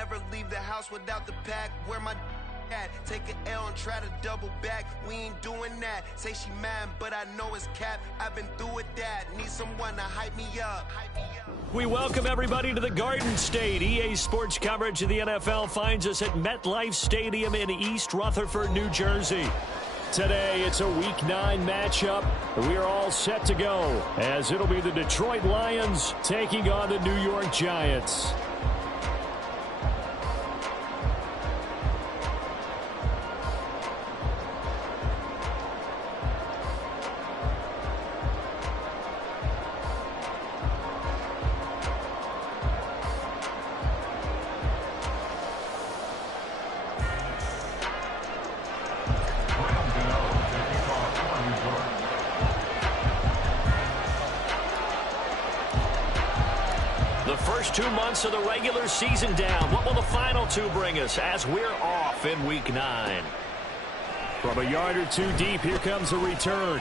never leave the house without the pack. Where my at? Take an L and try to double back. We ain't doing that. Say she mad, but I know it's cap. I've been through with that. Need someone to hype me up. We welcome everybody to the Garden State. EA Sports coverage of the NFL finds us at MetLife Stadium in East Rutherford, New Jersey. Today, it's a Week 9 matchup. We are all set to go, as it'll be the Detroit Lions taking on the New York Giants. The first 2 months of the regular season down. What will the final 2 bring us as we're off in Week 9? From a yard or 2 deep, here comes a return.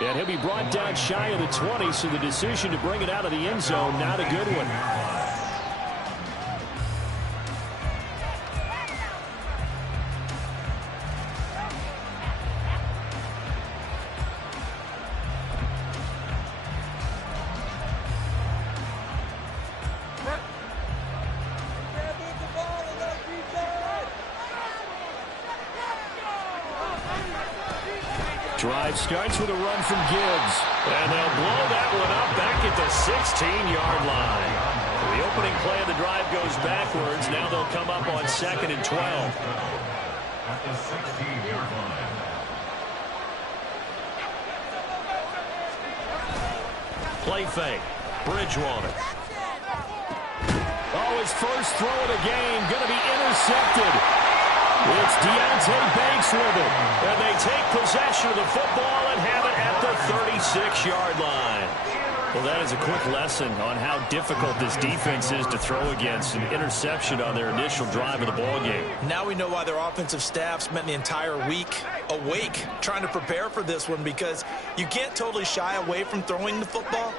And he'll be brought down shy of the 20, so the decision to bring it out of the end zone, not a good one. Drive starts with a run from Gibbs. And they'll blow that one up back at the 16-yard line. The opening play of the drive goes backwards. Now they'll come up on 2nd and 12. At the 16-yard line. Play fake. Bridgewater. Oh, his first throw of the game going to be intercepted. It's Deonte Banks with it. And they take possession of the football and have it at the 36-yard line. Well, that is a quick lesson on how difficult this defense is to throw against. An interception on their initial drive of the ballgame. Now we know why their offensive staff spent the entire week awake trying to prepare for this one, because you can't totally shy away from throwing the football.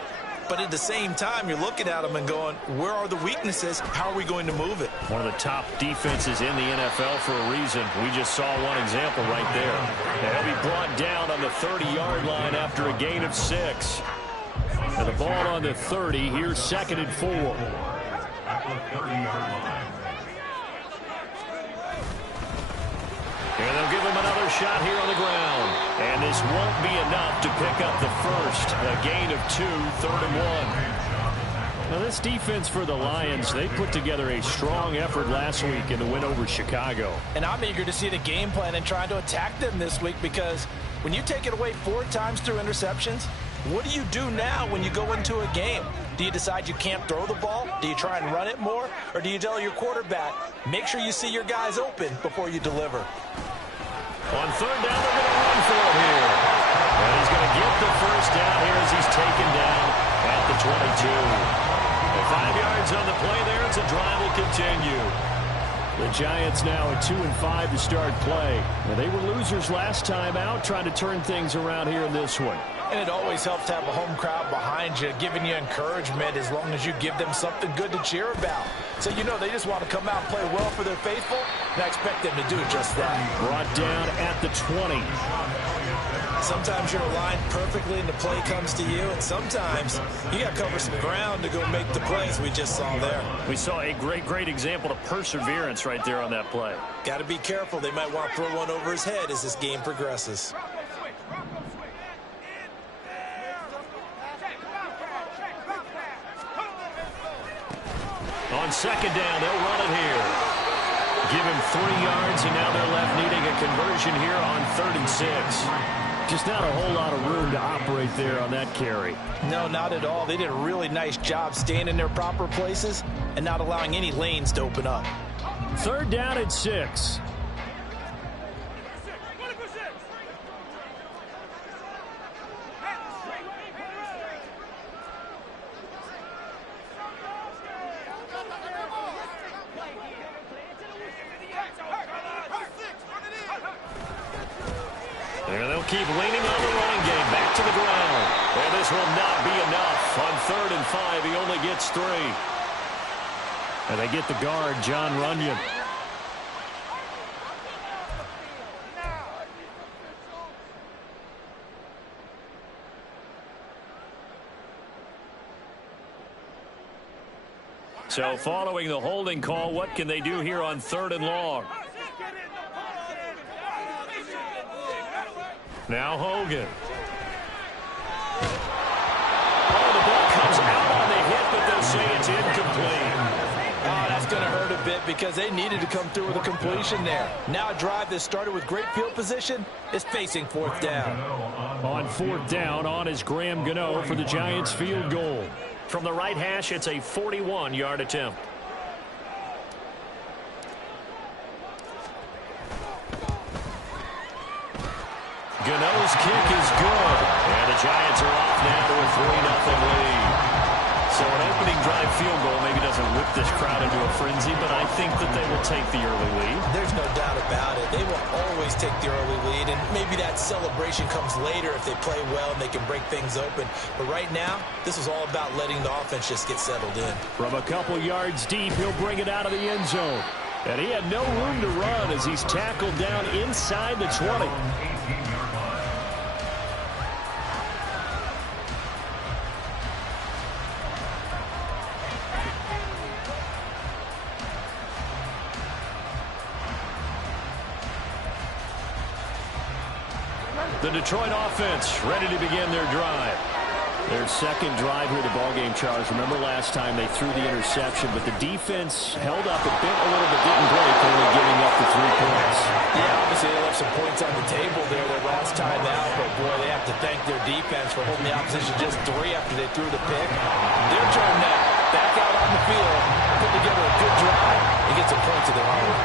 But at the same time, you're looking at them and going, where are the weaknesses? How are we going to move it? One of the top defenses in the NFL for a reason. We just saw one example right there. And he'll be brought down on the 30-yard line after a gain of 6. And the ball on the 30. Here's 2nd and 4. At the 30-yard line. And they'll give him another shot here on the ground. And this won't be enough to pick up the first. A gain of 2, 3rd and 1. Now, this defense for the Lions, they put together a strong effort last week in the win over Chicago. And I'm eager to see the game plan and trying to attack them this week, because when you take it away 4 times through interceptions, what do you do now when you go into a game? Do you decide you can't throw the ball? Do you try and run it more? Or do you tell your quarterback, make sure you see your guys open before you deliver? On 3rd down, they're going to run for it here. And he's going to get the first down here as he's taken down at the 22. And 5 yards on the play there as the drive will continue. The Giants now at 2-5 to start play. Now, they were losers last time out, trying to turn things around here in this one. And it always helps to have a home crowd behind you, giving you encouragement as long as you give them something good to cheer about. So you know they just want to come out and play well for their faithful, and I expect them to do just that. Brought down at the 20. Sometimes you're aligned perfectly and the play comes to you, and sometimes you got to cover some ground to go make the plays we just saw there. We saw a great example of perseverance right there on that play. Got to be careful. They might want to throw one over his head as this game progresses. On 2nd down, they'll run it here. Give him 3 yards, and now they're left needing a conversion here on 3rd and 6. Just not a whole lot of room to operate there on that carry. No, not at all. They did a really nice job staying in their proper places and not allowing any lanes to open up. 3rd down and 6. And they'll keep leaning on the running game. Back to the ground. And this will not be enough. On 3rd and 5, he only gets 3. And they get the guard, John Runyon. So following the holding call, what can they do here on 3rd and long? Now Hogan. Oh, the ball comes out on the hit, but they'll say it's incomplete. Oh, that's going to hurt a bit because they needed to come through with a completion there. Now a drive that started with great field position is facing 4th down. On 4th down, on is Graham Gano for the Giants field goal. From the right hash, it's a 41-yard attempt. Gano's kick is good. And the Giants are off now to a 3-0 lead. So an opening drive field goal maybe doesn't whip this crowd into a frenzy, but I think that they will take the early lead. There's no doubt about it. They will always take the early lead, and maybe that celebration comes later if they play well and they can break things open. But right now, this is all about letting the offense just get settled in. From a couple yards deep, he'll bring it out of the end zone. And he had no room to run as he's tackled down inside the 20. The Detroit offense ready to begin their drive. Their second drive here of the ballgame, Charles. Remember last time they threw the interception, but the defense held up a little bit, didn't break, only giving up the 3 points. Yeah, obviously they left some points on the table there their last time out, but boy, they have to thank their defense for holding the opposition just 3 after they threw the pick. Their turn now, back out on the field, put together a good drive, and get some points of their own.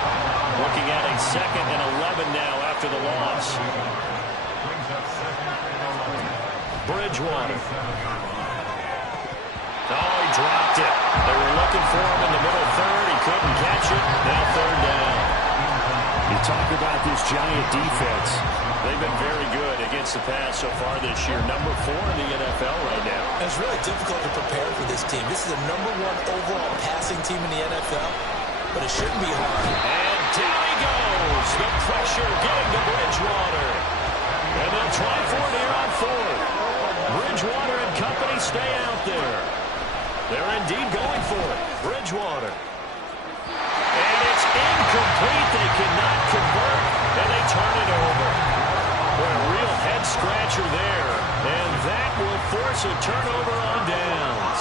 Looking at a 2nd and 11 now after the loss. Bridgewater. Oh, he dropped it. They were looking for him in the middle 3rd. He couldn't catch it. Now 3rd down. You talk about this Giant defense. They've been very good against the pass so far this year. Number 4 in the NFL right now. It's really difficult to prepare for this team. This is the number 1 overall passing team in the NFL, but it shouldn't be hard. And down he goes. The pressure getting to Bridgewater. And they'll try for it here on 4th. Bridgewater and company stay out there. They're indeed going for it. Bridgewater. And it's incomplete. They cannot convert, and they turn it over. Boy, a real head-scratcher there. And that will force a turnover on downs.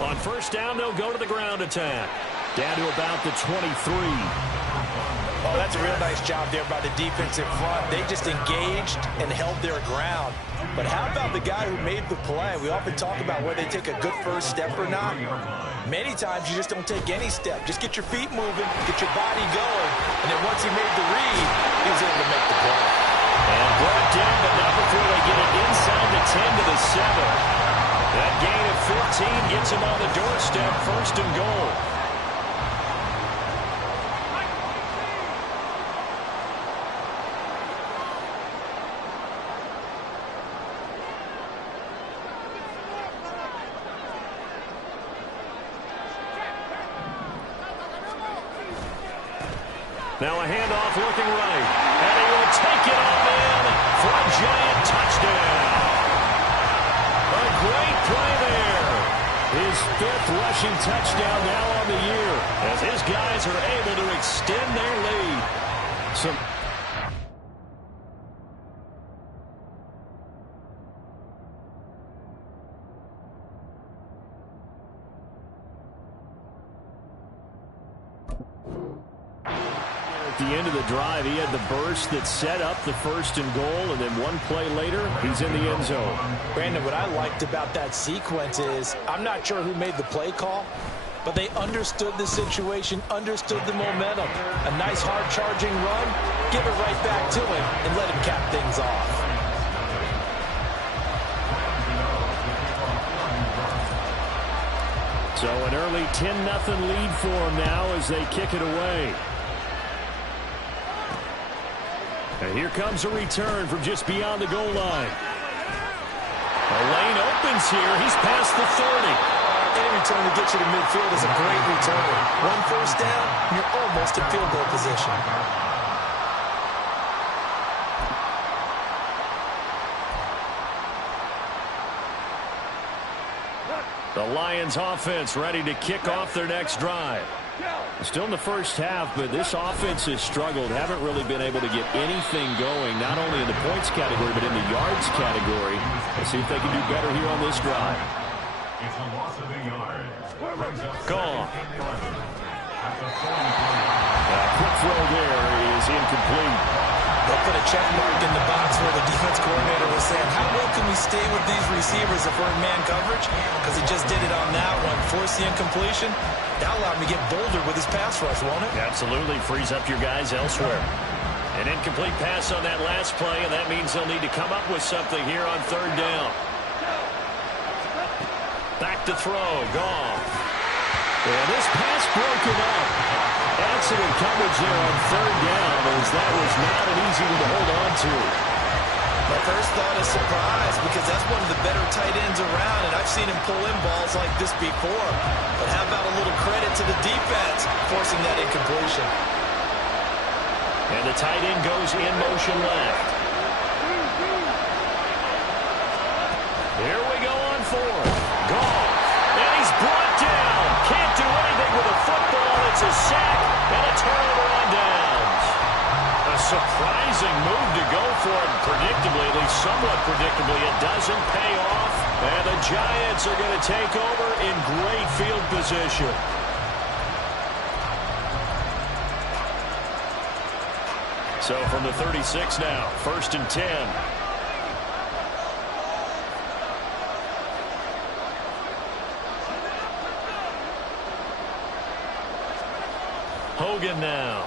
On 1st down, they'll go to the ground attack. Down to about the 23. Oh, that's a real nice job there by the defensive front. They just engaged and held their ground. But how about the guy who made the play? We often talk about whether they take a good first step or not. Many times you just don't take any step. Just get your feet moving, get your body going, and then once he made the read, he was able to make the play. And brought down, but not before they get it inside the 10 to the 7. That gain of 15 gets him on the doorstep, 1st and goal. Now a handoff looking right. And he will take it on in for a Giant touchdown. A great play there. His 5th rushing touchdown now on the year as his guys are able to extend their lead. At the end of the drive, he had the burst that set up the 1st and goal, and then one play later, he's in the end zone. Brandon, what I liked about that sequence is I'm not sure who made the play call, but they understood the situation, understood the momentum. A nice hard charging run, give it right back to him, and let him cap things off. So an early 10-0 lead for him now as they kick it away. And here comes a return from just beyond the goal line. The lane opens here. He's past the 30. Any return to get you to midfield is a great return. One first down, you're almost in field goal position. The Lions offense ready to kick off their next drive. Still in the first half, but this offense has struggled. Haven't really been able to get anything going, not only in the points category, but in the yards category. Let's see if they can do better here on this drive. It's a loss of a yard. Gone. Quick throw there is incomplete. They'll put a check mark in the box where the defense coordinator was saying, how well can we stay with these receivers if we're in man coverage? Because he just did it on that one, forced the incompletion. That'll allow him to get bolder with his pass rush, won't it? Absolutely. Frees up your guys elsewhere. An incomplete pass on that last play, and that means they'll need to come up with something here on third down. Back to throw. Goff. And this pass broken up. Excellent coverage there on third down, as that was not an easy one to hold on to. My first thought is surprise, because that's one of the better tight ends around, and I've seen him pull in balls like this before. But how about a little credit to the defense forcing that incompletion? And the tight end goes in motion left. Here we go on fourth. Goff. And he's brought down. Can't do anything with a football. It's a sack and a turnover on downs. A surprising move to go for it. Predictably, at least somewhat predictably, it doesn't pay off. And the Giants are going to take over in great field position. So from the 36 now, 1st and 10. Hogan now.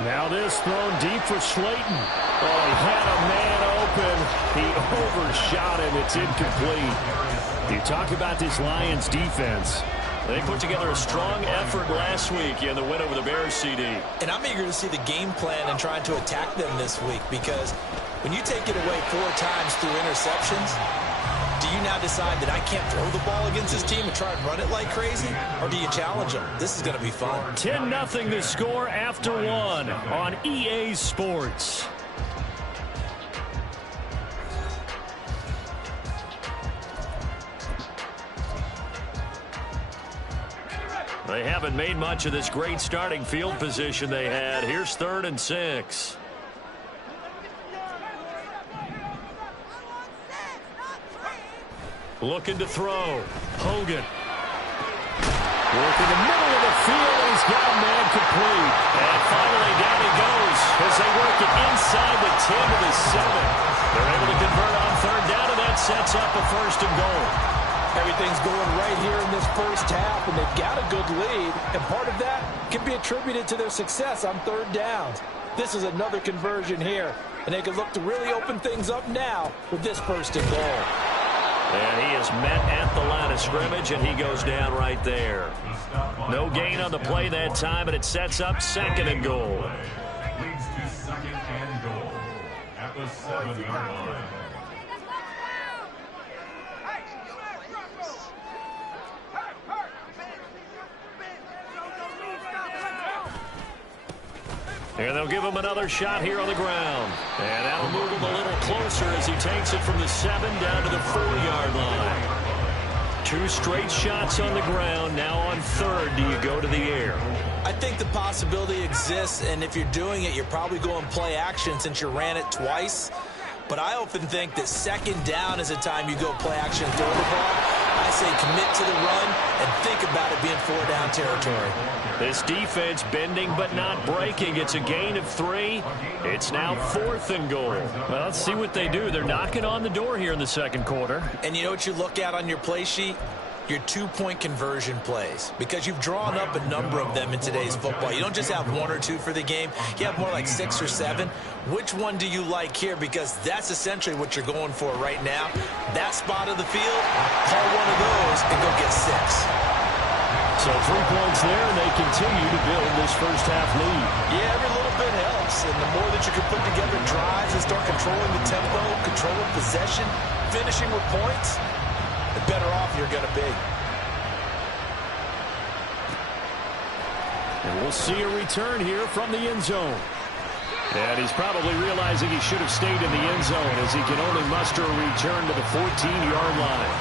Now this thrown deep for Slayton. Oh, he had a man open. He overshot him. It's incomplete. You talk about this Lions defense. They put together a strong effort last week in the win over the Bears, CD. And I'm eager to see the game plan and trying to attack them this week, because when you take it away 4 times through interceptions, do you now decide that I can't throw the ball against this team and try and run it like crazy? Or do you challenge them? This is going to be fun. 10-0 the score after 1 on EA Sports. They haven't made much of this great starting field position they had. Here's 3rd and 6. Looking to throw. Hogan. Working the middle of the field, and he's got a man complete. And finally down he goes as they work it inside the 10 to the 7. They're able to convert on third down, and that sets up a 1st and goal. Everything's going right here in this first half, and they've got a good lead, and part of that can be attributed to their success on third downs. This is another conversion here, and they can look to really open things up now with this 1st and goal. And he is met at the line of scrimmage, and he goes down right there. No gain on the play that time, and it sets up 2nd and goal. Leads to 2nd and goal at the 7-yard line. And they'll give him another shot here on the ground. And that'll move him a little closer as he takes it from the 7 down to the 4-yard line. 2 straight shots on the ground. Now on 3rd, do you go to the air? I think the possibility exists, and if you're doing it, you're probably going play action since you ran it twice. But I often think that 2nd down is a time you go play action and throw the ball. I say commit to the run and think about it being 4-down territory. This defense bending but not breaking. It's a gain of 3. It's now 4th and goal. Well, let's see what they do. They're knocking on the door here in the 2nd quarter. And you know what you look at on your play sheet? Your 2-point conversion plays, because you've drawn up a number of them in today's football. You don't just have 1 or 2 for the game. You have more like 6 or 7. Which one do you like here? Because that's essentially what you're going for right now. That spot of the field, call one of those and go get 6. So 3 points there, and they continue to build this first half lead. Yeah, every little bit helps. And the more that you can put together drives and start controlling the tempo, controlling possession, finishing with points, the better off you're going to be. And we'll see a return here from the end zone. And he's probably realizing he should have stayed in the end zone as he can only muster a return to the 14-yard line.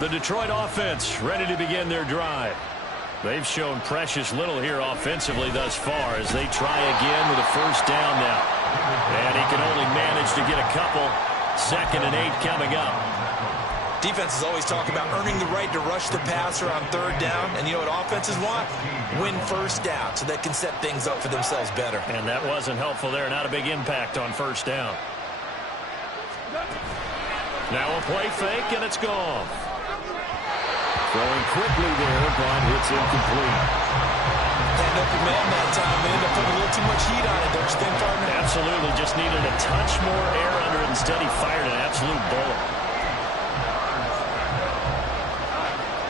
The Detroit offense ready to begin their drive. They've shown precious little here offensively thus far as they try again with a first down now. And he can only manage to get a couple. 2nd and 8 coming up. Defenses always talk about earning the right to rush the passer on 3rd down. And you know what offenses want? Win first down so they can set things up for themselves better. And that wasn't helpful there. Not a big impact on first down. Now a play fake, and it's gone. Throwing quickly there, but it's incomplete. Had open man that time. They ended up putting a little too much heat on it, don't you think, partner? Absolutely. Just needed a touch more air under it. Instead, he fired an absolute bullet.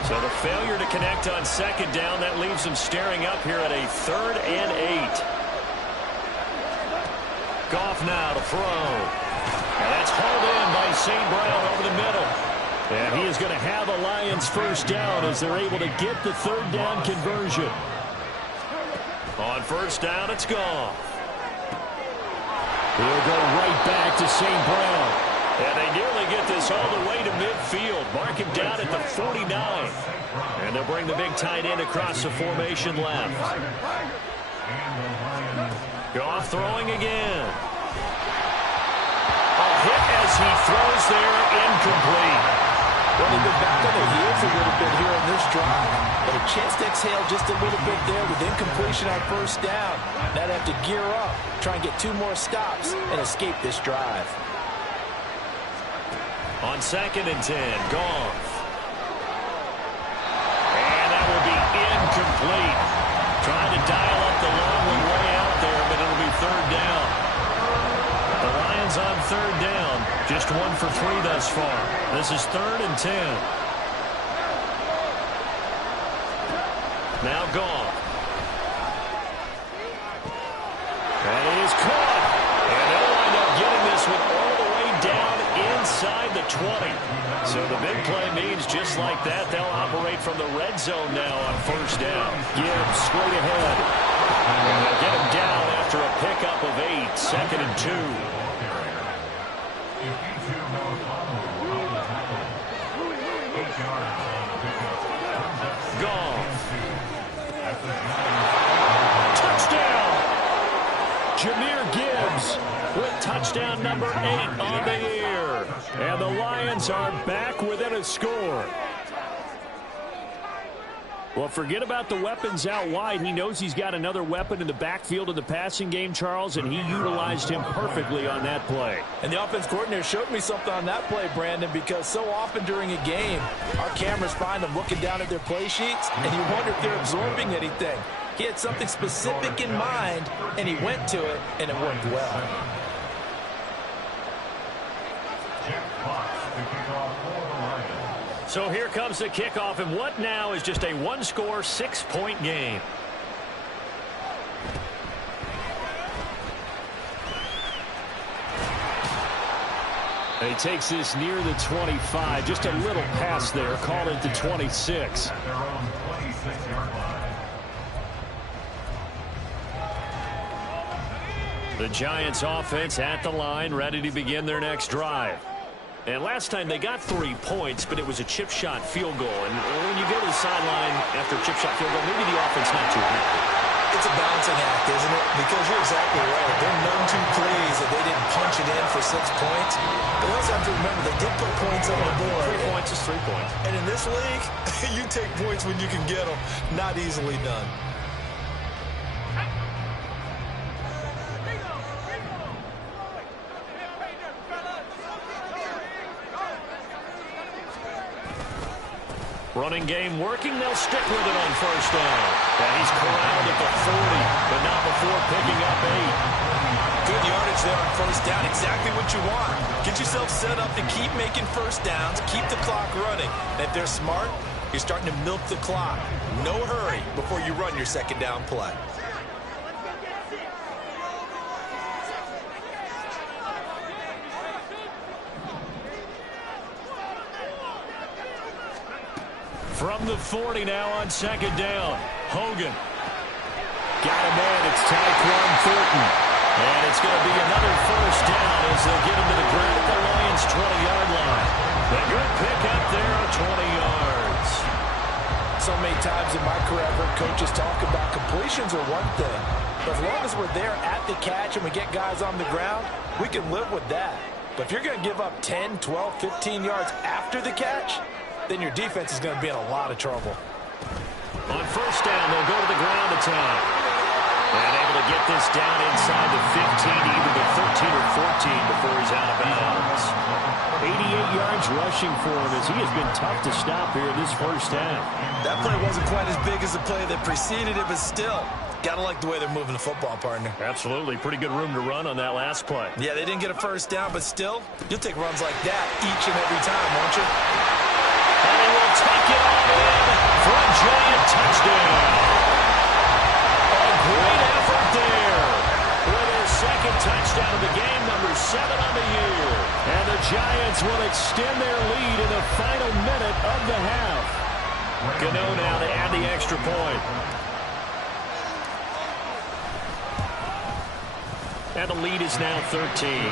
So the failure to connect on 2nd down, that leaves him staring up here at a 3rd and 8. Goff now to throw. And that's hauled in by St. Brown over the middle. And he is going to have a Lions first down as they're able to get the 3rd down conversion. On first down, it's gone. He'll go right back to St. Brown. And they nearly get this all the way to midfield. Mark him down at the 49. And they'll bring the big tight end across the formation left. Goff throwing again. A hit as he throws there, incomplete. Well, they've been back on their heels a little bit here on this drive. But a chance to exhale just a little bit there with incompletion on first down. Now they have to gear up, try and get 2 more stops, and escape this drive. On 2nd and 10, Goff. And that will be incomplete. Trying to dial up the long one way out there, but it'll be 3rd down. The Lions on 3rd down. Just 1 for 3 thus far. This is 3rd and 10. Now Goff. And he is caught. And they'll wind up getting this one all the way down inside the 20. So the big play means just like that, they'll operate from the red zone now on first down. Gibbs straight ahead. And they'll get him down after a pickup of 8. 2nd and 2. Goff. Touchdown! Jahmyr Gibbs with touchdown number 8 on the year. And the Lions are back within a score. Well, forget about the weapons out wide. He knows he's got another weapon in the backfield of the passing game, Charles, and he utilized him perfectly on that play. And the offense coordinator showed me something on that play, Brandon, because so often during a game, our cameras find them looking down at their play sheets, and you wonder if they're absorbing anything. He had something specific in mind, and he went to it, and it worked well. So here comes the kickoff, and what now is just a 1-score, 6-point game. He takes this near the 25. Just a little pass there. Call it the 26. The Giants offense at the line, ready to begin their next drive. And last time they got 3 points, but it was a chip shot field goal. And when you go to the sideline after a chip shot field goal, maybe the offense not too happy. It's a balancing act, isn't it? Because you're exactly right. They're none too pleased that they didn't punch it in for 6 points. But you also have to remember they did put points on the board. 3 points is 3 points. And in this league, you take points when you can get them. Not easily done. Running game working. They'll stick with it on first down. And he's corralled at the 40, but not before picking up 8. Good yardage there on first down. Exactly what you want. Get yourself set up to keep making first downs, keep the clock running. And if they're smart, you're starting to milk the clock. No hurry before you run your second down play. From the 40 now on second down. Hogan. Got him in. It's Tyquan Thornton. And it's going to be another first down as they'll get him to the ground at the Lions' 20-yard line. A good pick up there of 20 yards. So many times in my career, I've heard coaches talk about completions are one thing. But as long as we're there at the catch and we get guys on the ground, we can live with that. But if you're going to give up 10, 12, 15 yards after the catch, then your defense is going to be in a lot of trouble. On first down, they'll go to the ground a time. And able to get this down inside the 15, even the 13 or 14 before he's out of bounds. 88 yards rushing for him as he has been tough to stop here this first half. That play wasn't quite as big as the play that preceded it, but still, got to like the way they're moving the football, partner. Absolutely. Pretty good room to run on that last play. Yeah, they didn't get a first down, but still, you'll take runs like that each and every time, won't you? And he will take it on in for a giant touchdown. A great effort there with his second touchdown of the game, number 7 on the year. And the Giants will extend their lead in the final minute of the half. Gano now to add the extra point. And the lead is now 13.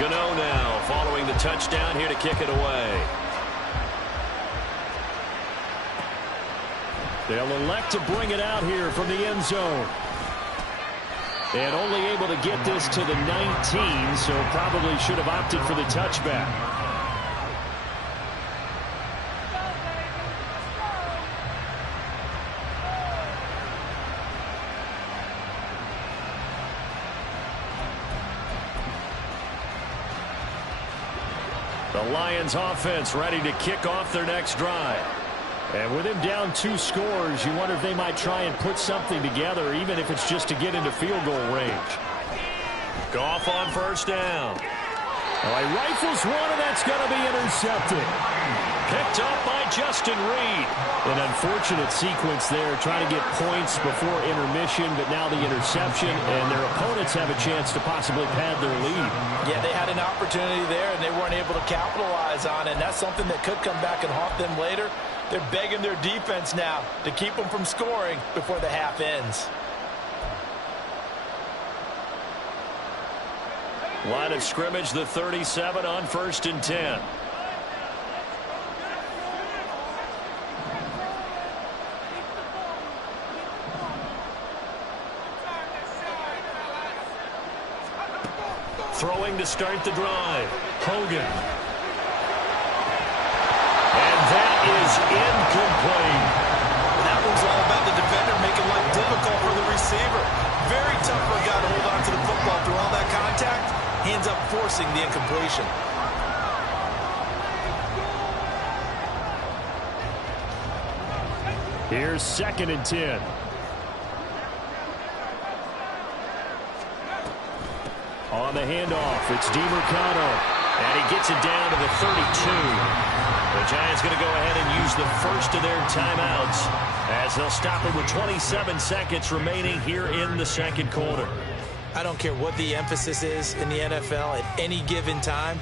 Gano now following the touchdown here to kick it away. They'll elect to bring it out here from the end zone. And only able to get this to the 19, so probably should have opted for the touchback. The Lions offense ready to kick off their next drive. And with him down 2 scores, you wonder if they might try and put something together, even if it's just to get into field goal range. Goff on first down. Well, he rifles one, and that's going to be intercepted. Picked up by Justin Reed. An unfortunate sequence there, trying to get points before intermission, but now the interception, and their opponents have a chance to possibly pad their lead. Yeah, they had an opportunity there, and they weren't able to capitalize on it, and that's something that could come back and haunt them later. They're begging their defense now to keep them from scoring before the half ends. Line of scrimmage, the 37 on 1st and 10. Throwing to start the drive. Hogan. And that is incomplete. That one's all about the defender making life difficult for the receiver. Very tough for a guy to hold on to the football through all that contact. He ends up forcing the incompletion. Here's 2nd and 10. On the handoff, it's DeMarcano. And he gets it down to the 32. The Giants going to go ahead and use the first of their timeouts as they'll stop it with 27 seconds remaining here in the second quarter. I don't care what the emphasis is in the NFL at any given time.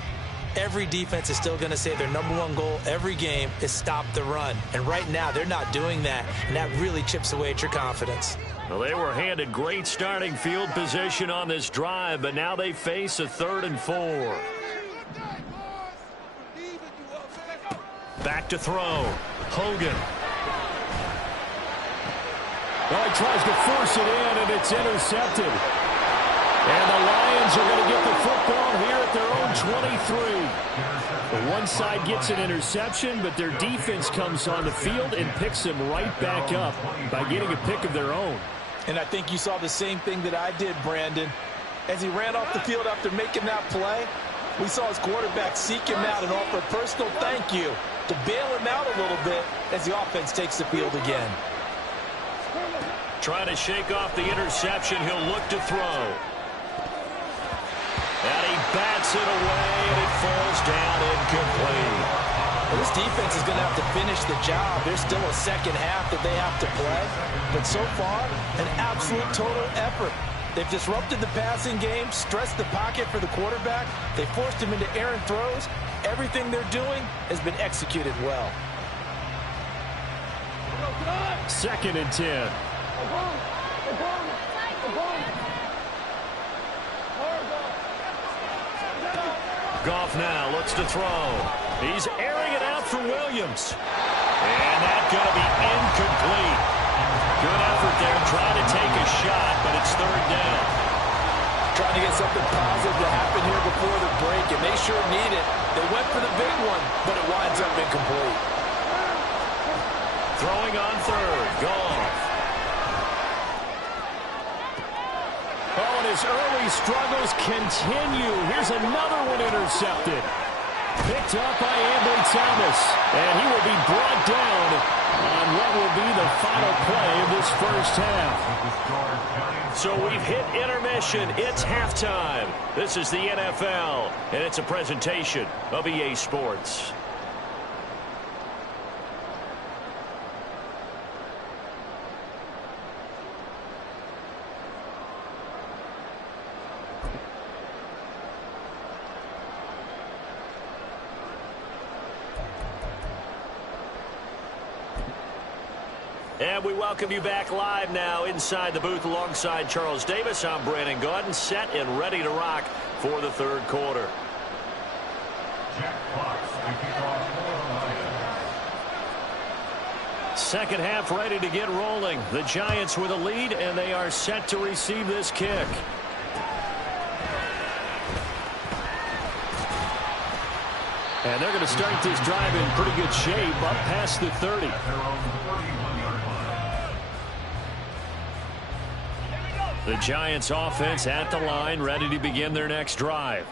Every defense is still going to say their #1 goal every game is stop the run. And right now, they're not doing that, and that really chips away at your confidence. Well, they were handed great starting field position on this drive, but now they face a 3rd and 4. Back to throw. Hogan. Well, he tries to force it in, and it's intercepted. And the Lions are going to get the football here at their own 23. The one side gets an interception, but their defense comes on the field and picks them right back up by getting a pick of their own. And I think you saw the same thing that I did, Brandon. As he ran off the field after making that play, we saw his quarterback seek him out and offer a personal thank you to bail him out a little bit as the offense takes the field again. Trying to shake off the interception, he'll look to throw. And he bats it away, and it falls down incomplete. Well, this defense is going to have to finish the job. There's still a second half that they have to play. But so far, an absolute total effort. They've disrupted the passing game, stressed the pocket for the quarterback. They forced him into errant throws. Everything they're doing has been executed well. 2nd and 10. Goff now looks to throw. He's airing it out for Williams. And that's going to be incomplete. Good effort there, trying to take a shot, but it's 3rd down. Trying to get something positive to happen here before the break, and they sure need it. They went for the big one, but it winds up incomplete. Throwing on 3rd, Goff. Oh, and his early struggles continue. Here's another one intercepted. Picked up by Ambry Thomas. And he will be brought down on what will be the final play of this first half. So we've hit intermission. It's halftime. This is the NFL, and it's a presentation of EA Sports. And we welcome you back live now inside the booth alongside Charles Davis. I'm Brandon Gaudin, set and ready to rock for the 3rd quarter. Jack Fox, the kickoff for the Lions. 2nd half ready to get rolling. The Giants with a lead, and they are set to receive this kick. And they're going to start this drive in pretty good shape, up past the 30. The Giants offense at the line, ready to begin their next drive.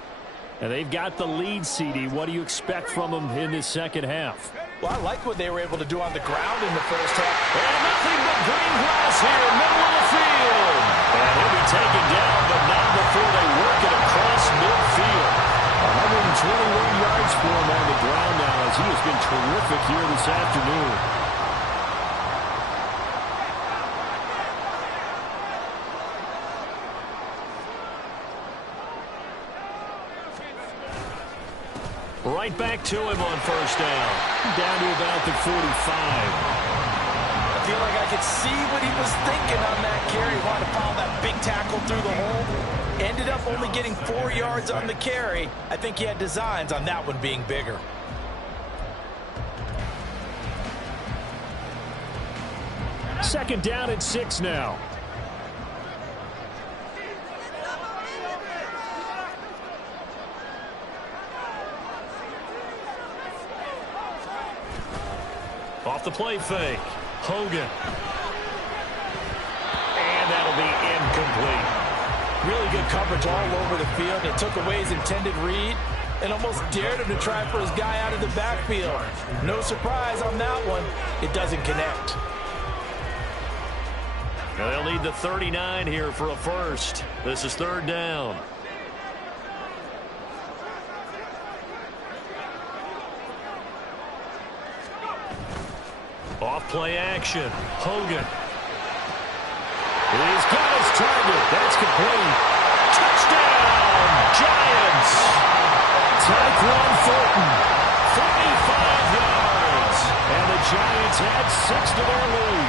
And they've got the lead, CD. What do you expect from them in this 2nd half? Well, I like what they were able to do on the ground in the first half. And nothing but green grass here, middle of the field. And he'll be taken down, but not before they work it across midfield. 121 yards for him on the ground now, as he has been terrific here this afternoon. Right back to him on 1st down. Down to about the 45. I feel like I could see what he was thinking on that carry. He wanted to follow that big tackle through the hole. Ended up only getting 4 yards on the carry. I think he had designs on that one being bigger. Second down and 6 now. Off the play fake. Hogan. And that'll be incomplete. Really good coverage all over the field. It took away his intended read and almost dared him to try for his guy out of the backfield. No surprise on that one. It doesn't connect. Now they'll need the 39 here for a first. This is 3rd down. Off play action. Hogan. He's got his target. That's complete. Touchdown, Giants. Tyquan Thornton, 45 yards. And the Giants add 6 to their lead.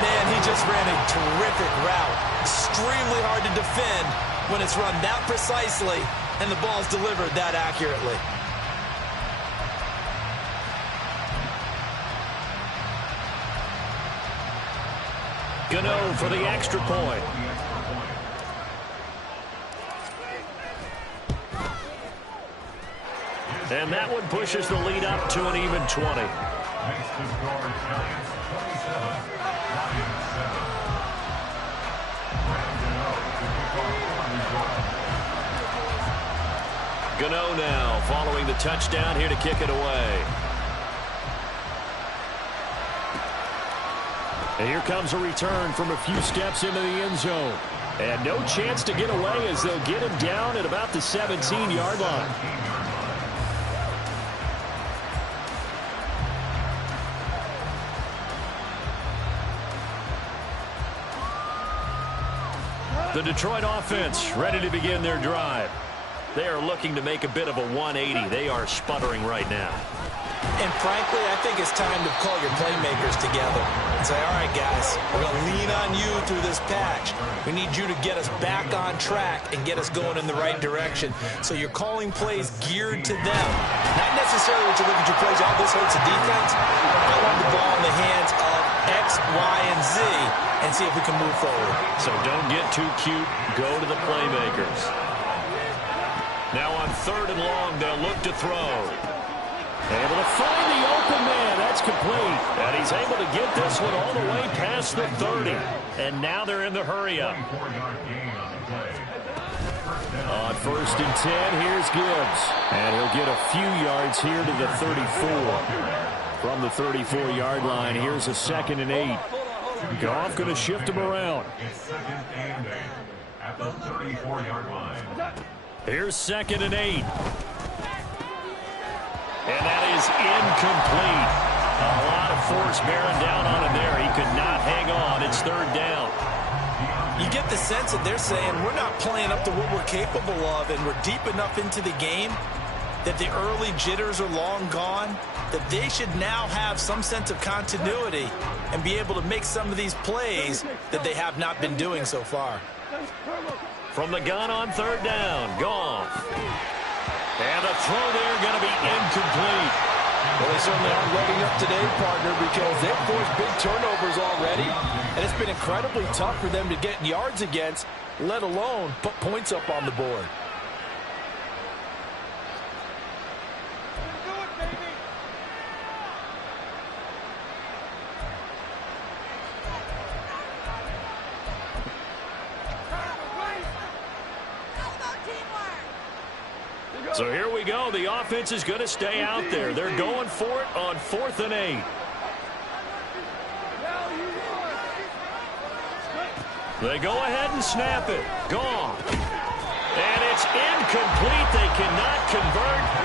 Man, he just ran a terrific route. Extremely hard to defend when it's run that precisely and the ball's delivered that accurately. Gano for the extra point. And that one pushes the lead up to an even 20. Makes the score Giants 27, Lions 7. Brandon Gano to kick off the return. Gano now following the touchdown here to kick it away. And here comes a return from a few steps into the end zone. And no chance to get away as they'll get him down at about the 17-yard line. The Detroit offense ready to begin their drive. They are looking to make a bit of a 180. They are sputtering right now. And frankly, I think it's time to call your playmakers together and say, all right, guys, we're going to lean on you through this patch. We need you to get us back on track and get us going in the right direction. So you're calling plays geared to them. Not necessarily what you look at your plays, oh, this hurts the defense. I want the ball in the hands of X, Y, and Z and see if we can move forward. So don't get too cute. Go to the playmakers. Now on 3rd and long, they'll look to throw. Able to find the open man. That's complete. And he's able to get this one all the way past the 30. And now they're in the hurry-up. 24-yard gain on the play. On 1st and 10, here's Gibbs. And he'll get a few yards here to the 34. From the 34-yard line, here's a 2nd and 8. Goff going to shift him around. It's 2nd and 8 at the 34-yard line. Here's 2nd and 8. And that is incomplete. A lot of force bearing down on him there. He could not hang on. It's 3rd down. You get the sense that they're saying we're not playing up to what we're capable of, and we're deep enough into the game that the early jitters are long gone, that they should now have some sense of continuity and be able to make some of these plays that they have not been doing so far. From the gun on 3rd down, Goff. And the throw there going to be incomplete. Well, they certainly aren't letting up today, partner, because they've forced big turnovers already, and it's been incredibly tough for them to get yards against, let alone put points up on the board. So here we go. The offense is going to stay out there. They're going for it on 4th and 8. They go ahead and snap it. Gone. And it's incomplete. They cannot convert.